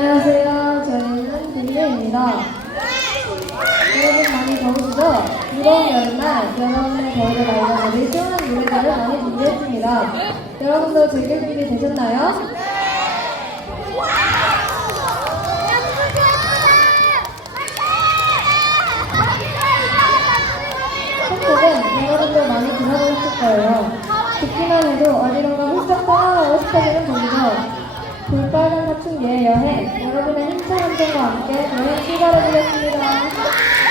안녕하세요. 저희는 빈대입니다. 여러분 많이 더우시죠? 무더운 여름날 여러분의 더위를 날려드릴 시원한 노래들을 많이 준비했습니다. 여러분도 즐길 준비 되셨나요? 첫 곡은 여러분들 많이 들어보셨을 거예요. 듣기만 해도 어디론가 훌쩍 떠나가고 싶어지는 곡이죠. 볼빨간 사춘기의 여행, 여러분의 힘찬 함성과 함께 여행 출발해보겠습니다.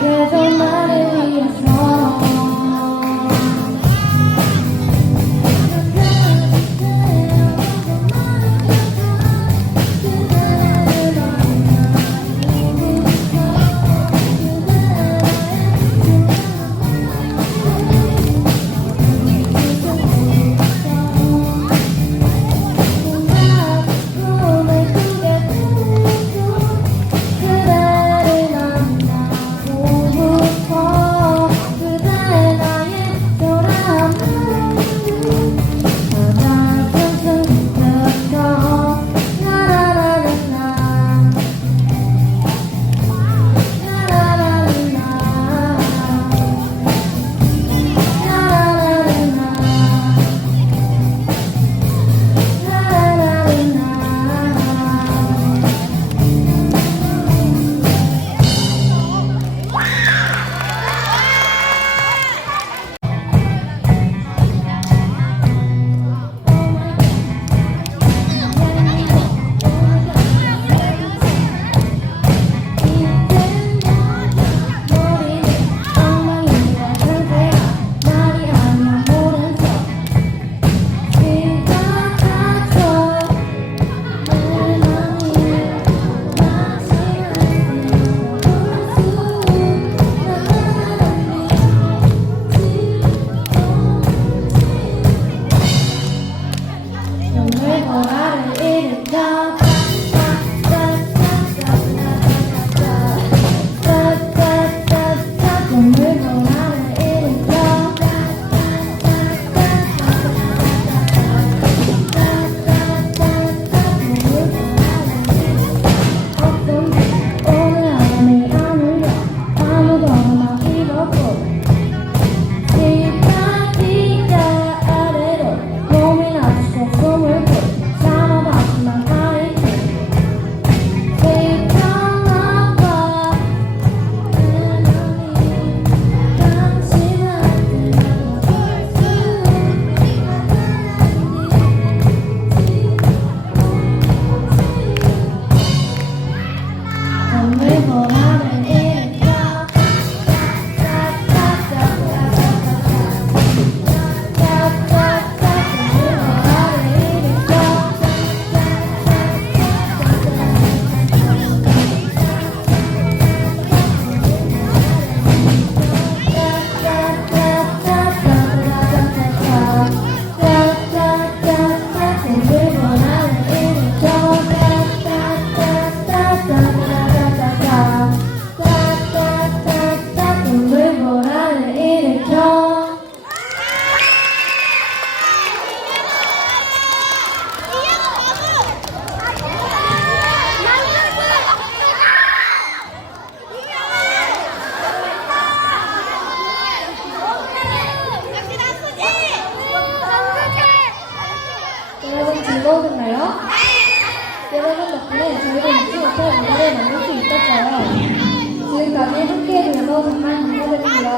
together, love. 즐거우셨나요? 여러분 덕분에 저희가 잊지 못할 무대를 만들 수 있었어요. 지금까지 함께해 주셔서 정말 감사드립니다.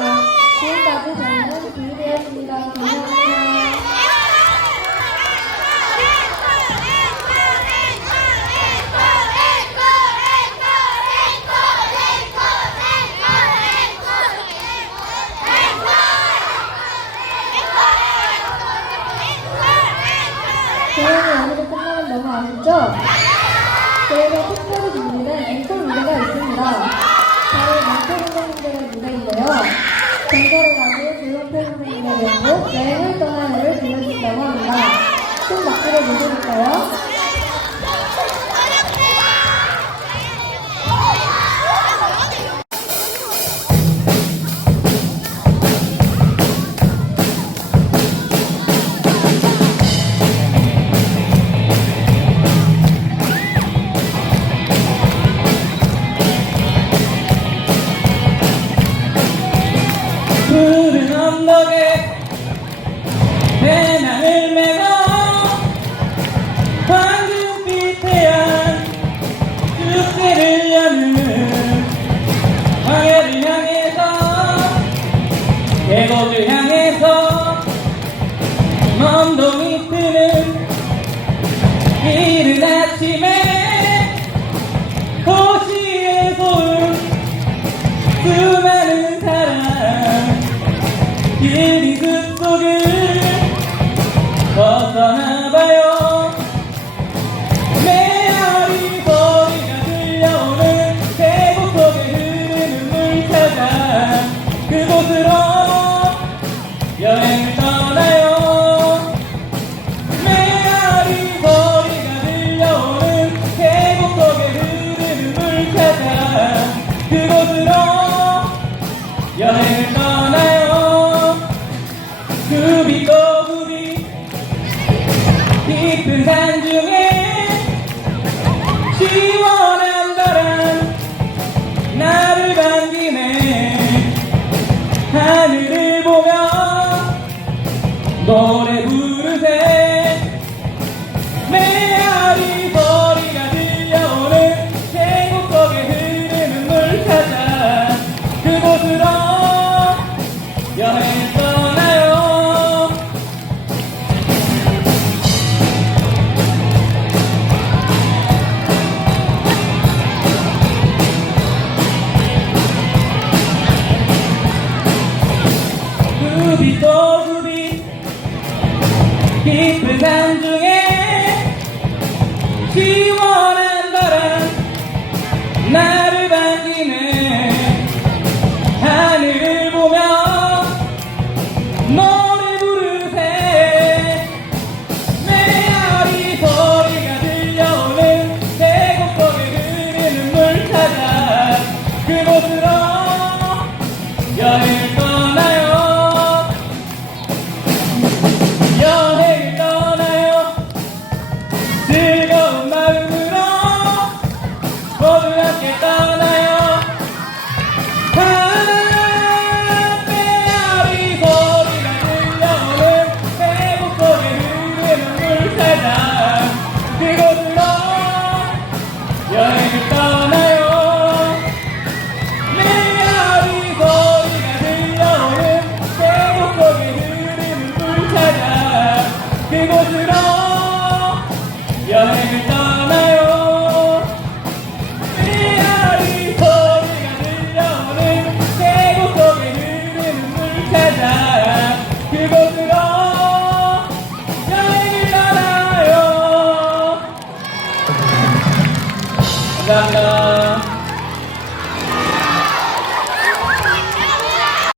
지금까지 저희는 비밀이었습니다. 감사합니다. 너무 아쉽죠? 저희가 특별히 준비된 앵콜 무대가 있습니다. 바로 망토 선생님들의 무대인데요. 전설의 가수 조용필 선생님의 명곡 여행을 떠나요를 들려주신다고 합니다. 큰 박수로 모셔볼까요? 노래 부르세. 메아리 Yo!